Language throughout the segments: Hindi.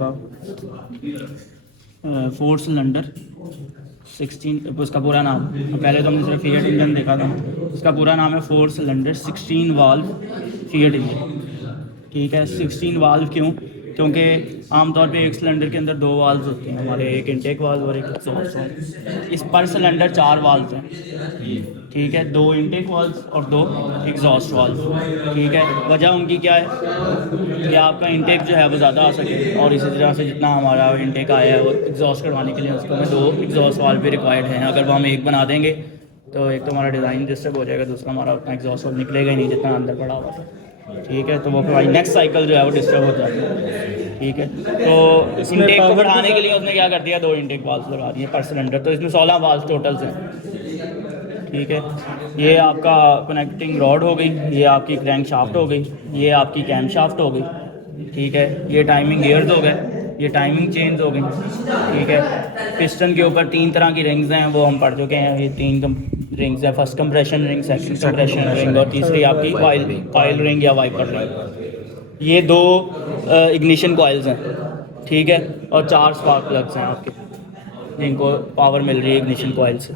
आपका 4 सिलेंडर 16, उसका पूरा नाम, पहले तो हमने सिर्फ फिएट इंजन देखा था, इसका पूरा नाम है 4 सिलेंडर 16 वाल्व फिएट इंजन। ठीक है, 16 वाल्व क्यों? क्योंकि आमतौर पे एक सिलेंडर के अंदर 2 वाल्व होते हैं हमारे, एक इनटेक वाल्व और एक एग्जॉस्ट वाल्व। इस पर सिलेंडर 4 वाल्व हैं। ठीक है, 2 इनटेक वाल्व और 2 एग्जॉस्ट वाल्व। ठीक है, वजह उनकी क्या है कि आपका इनटेक जो है वो ज़्यादा आ सके, और इसी तरह से जितना हमारा इनटेक आया है वो एग्जॉस्ट करवाने के लिए उसको हमें 2 एग्जॉस्ट वाल्व भी रिक्वायर्ड हैं। अगर वो हम एक बना देंगे तो एक तो हमारा डिज़ाइन डिस्टर्ब हो जाएगा, दूसरा हमारा उतना एग्जॉस्ट वाल्व निकलेगा ही नहीं जितना अंदर पड़ा हुआ था। ठीक है, तो वो फिर नेक्स्ट साइकिल जो है वो डिस्टर्ब हो जाता है। ठीक है, तो इनटेक को बढ़ाने के लिए उसने क्या कर दिया, 2 इनटेक वाल्व लगा दिए पर सिलेंडर, तो इसमें 16 वाल्व टोटल्स हैं। ठीक है, ये आपका कनेक्टिंग रॉड हो गई, ये आपकी क्रैंक शाफ्ट हो गई, ये आपकी कैम शाफ्ट हो गई। ठीक है, ये टाइमिंग गियर्स हो गए, ये टाइमिंग चेंज हो गई। ठीक है, पिस्टन के ऊपर 3 तरह की रिंग्स हैं, वो हम पढ़ चुके हैं। ये 3 रिंग्स है, first compression ring, second compression ring और तीसरी आपकी कॉइल रिंग या वाइपर रिंग। ये 2 इग्निशन कॉइल्स हैं। ठीक है, और 4 स्पार्क प्लग्स हैं आपके, जिनको पावर मिल रही है इग्निशन कॉइल से।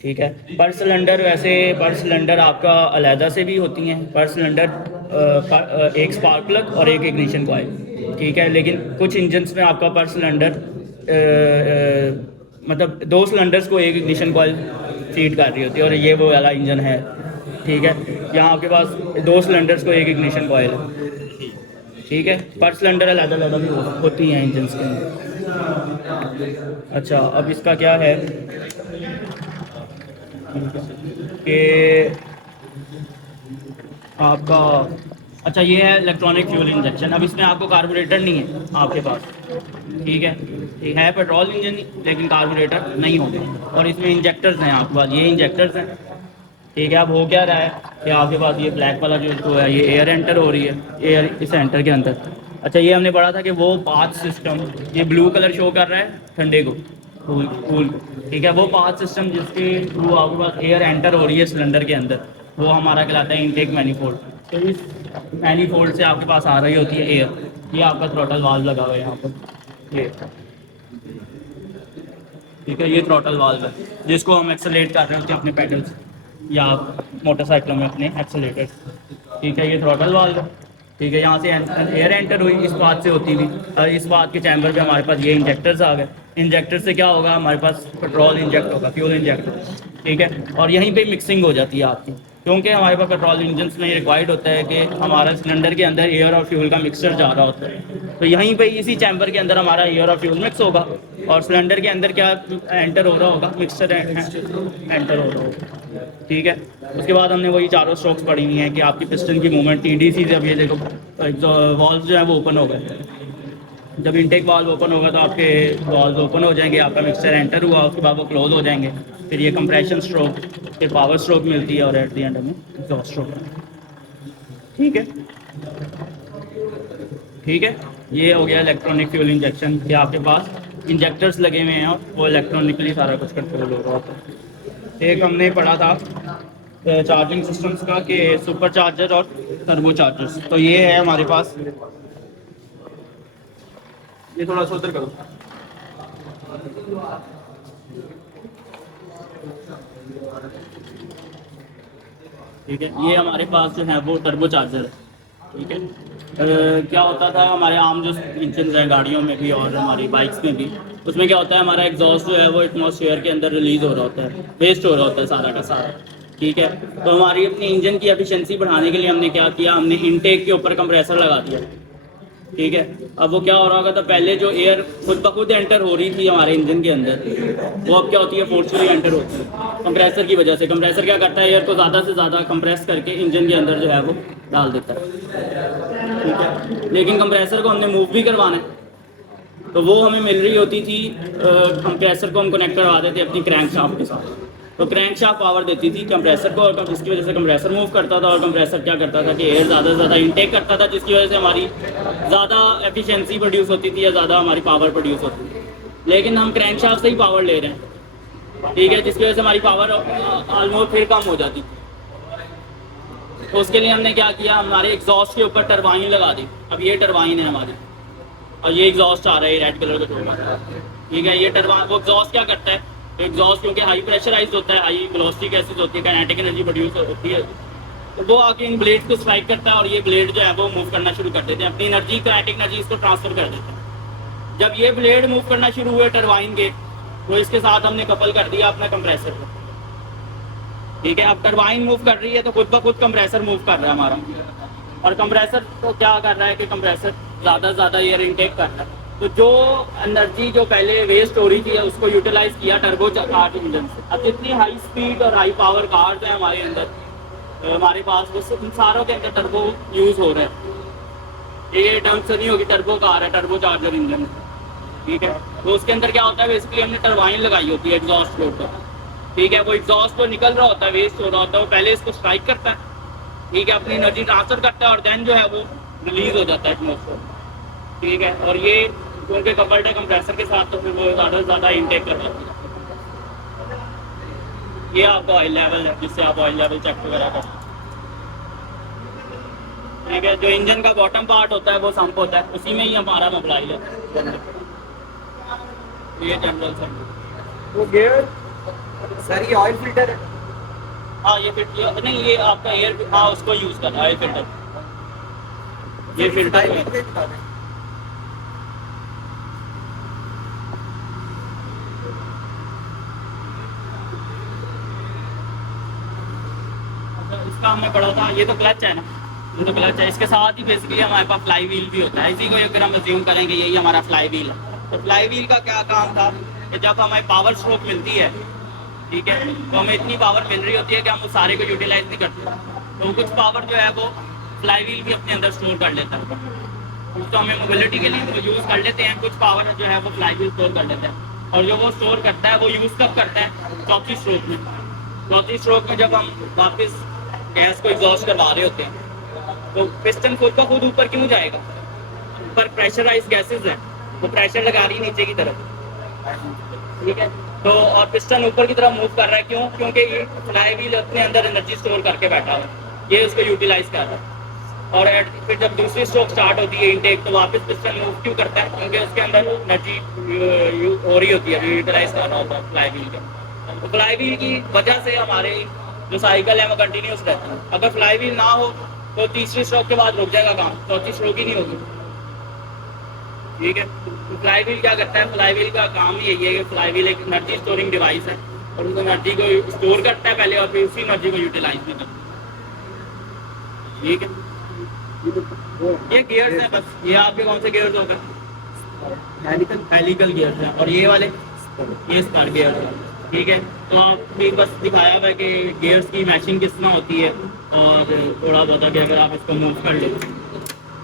ठीक है, पर सिलेंडर, वैसे पर सिलेंडर आपका अलहदा से भी होती हैं। पर सिलेंडर एक स्पार्क प्लग और एक इग्निशन कॉइल। ठीक है, लेकिन कुछ इंजन्स में आपका पर सिलेंडर मतलब 2 सिलेंडर्स को एक इग्निशन कॉइल फीड कर रही होती है, और ये वो वाला इंजन है। ठीक है, यहाँ आपके पास 2 सिलेंडर्स को एक इग्निशन कॉइल है। ठीक है, पर सिलेंडर अलग-अलग भी होती हैं इंजन्स के अंदर। अच्छा, अब इसका क्या है कि आपका, अच्छा ये है इलेक्ट्रॉनिक फ्यूल इंजेक्शन। अब इसमें आपको कार्बोरेटर नहीं है आपके पास। ठीक है पेट्रोल इंजन लेकिन कार्बोरेटर नहीं होगा, और इसमें इंजेक्टर्स हैं आपके पास, ये इंजेक्टर्स हैं। ठीक है, अब हो क्या रहा है कि आपके पास ये ब्लैक वाला जो है ये एयर एंटर हो रही है, एयर इस एंटर के अंदर। अच्छा, ये हमने पढ़ा था कि वो पाथ सिस्टम, ये ब्लू कलर शो कर रहा है ठंडे को, कूल। ठीक है, वो पाथ सिस्टम जिसके थ्रू आपके पास एयर एंटर हो रही है सिलेंडर के अंदर, वो हमारा कहलाता है इनटेक मैनीफोल्ड। तो इस मैनीफोल्ड से आपके पास आ रही होती है एयर। ये आपका थ्रॉटल वाल्व लगा हुआ है यहाँ पर, ये। ठीक है, ये थ्रॉटल वाल्व है जिसको हम एक्सेलेरेट कर रहे होते हैं अपने पैडल से या मोटरसाइकिलों में अपने एक्सेलेटर। ठीक है, ये थ्रॉटल वाल्व है। ठीक है, यहाँ से एयर एंटर हुई इस बात से होती हुई, और इस बात के चैम्बर पे हमारे पास ये इंजेक्टर्स आ गए। इंजेक्टर से क्या होगा, हमारे पास पेट्रोल इंजेक्ट होगा, फ्यूल इंजेक्ट। ठीक है, और यहीं पे मिक्सिंग हो जाती है आपकी, क्योंकि हमारे पास पेट्रोल इंजन में ये रिक्वायर्ड होता है कि हमारा सिलेंडर के अंदर एयर और फ्यूल का मिक्सचर जा रहा होता है। तो यहीं पे इसी चैम्बर के अंदर हमारा एयर और फ्यूल मिक्स होगा, और सिलेंडर के अंदर क्या एंटर हो रहा होगा, मिक्सचर एंटर हो रहा होगा। ठीक है, उसके बाद हमने वही चारों स्ट्रोक्स पढ़ी हुई हैं कि आपकी पिस्टन की मूवमेंट TDC से, अब ये देखो वाल्व जो है वो ओपन हो गए। जब इनटेक वाल्व ओपन होगा तो आपके वाल्व ओपन हो जाएंगे, आपका मिक्सचर एंटर हुआ, उसके बाद वो क्लोज हो जाएंगे। फिर ये कंप्रेशन स्ट्रोक, फिर पावर स्ट्रोक मिलती है, और एट द एंड में एग्जॉस्ट स्ट्रोक। ठीक है, ठीक है, ये हो गया इलेक्ट्रॉनिक फ्यूल इंजेक्शन कि आपके पास इंजेक्टर्स लगे हुए हैं और वो इलेक्ट्रॉनिकली सारा कुछ कंट्रोल हो रहा होता है। एक हमने पढ़ा था चार्जिंग सिस्टम्स का कि सुपर चार्जर और टर्बो चार्जर्स। तो ये है हमारे पास, ये थोड़ा सा उधर करो। ठीक है, ये हमारे पास जो है वो टर्बो चार्जर है। ठीक है, क्या होता था हमारे आम जो इंजन हैं गाड़ियों में भी और हमारी बाइक्स में भी, उसमें क्या होता है हमारा एग्जॉस्ट जो है वो एटमॉस्फेयर के अंदर रिलीज हो रहा होता है, वेस्ट हो रहा होता है सारा का सारा। ठीक है, तो हमारी अपनी इंजन की एफिशिएंसी बढ़ाने के लिए हमने क्या किया, हमने इनटेक के ऊपर कंप्रेसर लगा दिया। ठीक है, अब वो क्या हो रहा होगा, तो पहले जो एयर खुद ब खुद एंटर हो रही थी हमारे इंजन के अंदर, वो अब क्या होती है, फोर्सफुली एंटर होती है कंप्रेसर की वजह से। कंप्रेसर क्या करता है, एयर को ज़्यादा से ज़्यादा कंप्रेस करके इंजन के अंदर जो है वो डाल देता है। ठीक है, लेकिन कंप्रेसर को हमने मूव भी करवाना है, तो वो हमें मिल रही होती थी, कंप्रेसर को हम कनेक्ट करवा देते अपनी क्रैंक शाफ्ट के साथ। तो क्रैंक शाफ्ट पावर देती थी कंप्रेसर को, और जिसकी वजह से कंप्रेसर मूव करता था, और कंप्रेसर क्या करता था कि एयर ज़्यादा से ज़्यादा इनटेक करता था, जिसकी वजह से हमारी ज़्यादा एफिशिएंसी प्रोड्यूस होती थी या ज़्यादा हमारी पावर प्रोड्यूस होती थी। लेकिन हम क्रैंक शाफ्ट से ही पावर ले रहे हैं। ठीक है, जिसकी वजह से हमारी पावर ऑलमोस्ट फिर कम हो जाती थी। तो उसके लिए हमने क्या किया, हमारे एग्जॉस्ट के ऊपर टरबाइन लगा दी। अब ये टरबाइन है हमारी, और ये एग्जॉस्ट आ रहा है रेड कलर का टर्बाइन। ठीक है, ये टर्बाइन वो एग्जॉस्ट क्या करता है, एग्जॉस्ट क्योंकि हाई प्रेशराइज होता है, हाई वेलोसिटी गैसेज होती है, काइनेटिक एनर्जी प्रोड्यूस होती है, तो वो आके इन ब्लेड को स्ट्राइक करता है और ये ब्लेड जो है वो मूव करना शुरू कर देते हैं, अपनी एनर्जी काइनेटिक एनर्जी इसको ट्रांसफर कर देते हैं। जब ये ब्लेड मूव करना शुरू हुए टरबाइन के, तो इसके साथ हमने कपल कर दिया अपना कंप्रेसर को। ठीक है, अब टरबाइन मूव कर रही है तो खुद ब खुद कंप्रेसर मूव कर रहा है हमारा, और कंप्रेसर तो क्या कर रहा है कि कंप्रेसर ज़्यादा से ज़्यादा एयर इनटेक कर रहा है, तो जो एनर्जी जो पहले वेस्ट हो रही थी उसको यूटिलाइज किया टर्बो चार्ज इंजन से। अब जितनी हाई स्पीड और हाई पावर कार्स हैं हमारे अंदर, हमारे पास वो इन सारों के अंदर टर्बो यूज़ हो रहा है। ये टर्म से नहीं होगी, टर्बो कार है, टर्बो चार्जर इंजन। ठीक है, तो उसके अंदर क्या होता है, बेसिकली हमने टरबाइन लगाई होती है एग्जॉस्ट के ऊपर। ठीक है, वो एग्जॉस्ट जो निकल रहा होता है, वेस्ट हो रहा होता है, वो पहले इसको स्ट्राइक करता है। ठीक है, अपनी एनर्जी ट्रांसफर करता है और देन जो है वो रिलीज हो जाता है एटमॉस्फेयर। ठीक है, और ये क्योंकि कपल्ड है कंप्रेसर के साथ, तो फिर वो ज़्यादा से ज़्यादा इनटेक कर रहा है। ये आपका ऑयल लेवल है, जिससे आप ऑयल लेवल चेक वगैरह कर। ठीक है, जो इंजन का बॉटम पार्ट होता है वो संप होता है, उसी में ही हमारा मोबाइल है। ये जनरल से वो गियर सर, ये ऑयल फिल्टर है। हाँ, ये फिल्टर नहीं, ये आपका एयर, हाँ उसको यूज़ करना ऑयल फिल्टर। ये फिल्टर है। इसका हमने पढ़ा था, ये तो क्लच है ना, ये तो क्लच है। इसके साथ ही बेसिकली हमारे पास फ्लाई व्हील भी होता है। इसी को अगर हम अज्यूम करेंगे यही हमारा फ्लाई व्हील है, तो फ्लाई व्हील का क्या काम था कि जब हमें पावर स्ट्रोक मिलती है, ठीक है, तो हमें इतनी पावर मिल रही होती है कि हम उस सारे को यूटिलाइज नहीं करते, तो कुछ पावर जो है वो फ्लाई व्हील भी अपने अंदर स्टोर कर लेता है। कुछ तो हमें मोबिलिटी के लिए यूज़ कर लेते हैं, कुछ पावर जो है वो फ्लाई व्हील स्टोर कर लेता है। और जो वो स्टोर करता है वो यूज़ कब करता है, चौथी स्ट्रोक में। चौथी स्ट्रोक में जब हम वापस गैस को एग्जॉस्ट करवा रहे होते हैं, तो पिस्टन खुद ब खुद ऊपर क्यों जाएगा, ऊपर प्रेशराइज गैसेज है, वो प्रेशर लगा रही है नीचे की तरफ। ठीक है, तो और पिस्टन ऊपर की तरफ मूव कर रहा है, क्यों, क्योंकि ये फ्लाई व्हील अपने अंदर एनर्जी स्टोर करके बैठा है, ये उसको यूटिलाइज कर रहा है। और फिर जब दूसरी स्ट्रोक स्टार्ट होती है इनटेक, तो वापस पिस्टन मूव क्यों करता है, क्योंकि उसके अंदर एनर्जी हो रही होती है, यूटिलाइज कर रहा होता है फ्लाई व्हील का। तो फ्लाई व्हील की वजह से हमारे जो साइकिल है वो कंटिन्यूस रहता है। अगर फ्लाई व्हील ना हो तो तीसरी स्ट्रोक के बाद रुक जाएगा काम, चौथी स्ट्रोक ही नहीं होगी। ठीक है, तो फ्लाई व्हील क्या करता है, फ्लाई व्हील का काम ही यही है कि फ्लाई व्हील एक एनर्जी स्टोरिंग डिवाइस है, और उस एनर्जी को स्टोर करता है पहले और फिर उसी एनर्जी को यूटिलाइज भी करता है। ठीक है, ये गियर्स है बस। ये आपके कौन से गियर्स हो गए, हेलिकल गियर्स है, और ये वाले ये स्पार गियर्स है। ठीक है, तो आपने बस दिखाया हुआ है कि गियर्स की मैचिंग किस तरह होती है, और थोड़ा बहुत कि अगर आप इसको मूव कर लेते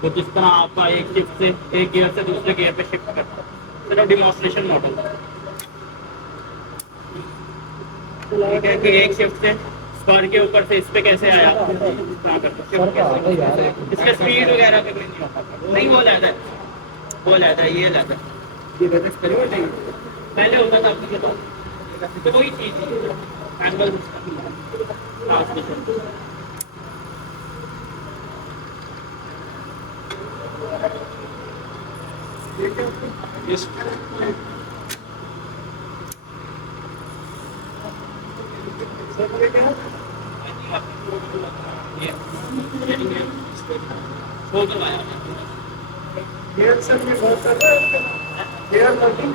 तो किस तरह आपका एक शिफ्ट से एक गियर से दूसरे गियर पे शिफ्ट करता है, सिर्फ डिमॉन्स्ट्रेशन मॉडल। ठीक है, कि एक शिफ्ट से स्पर के ऊपर से इस पे कैसे आया, इसके स्पीड वगैरह पे नहीं, वो रहता है, वो रहता है, ये रहता है, पहले होता था तो वही चीज़ angle transmission. Yes. Gear sir में बहुत कर रहा है, गियर वर्किंग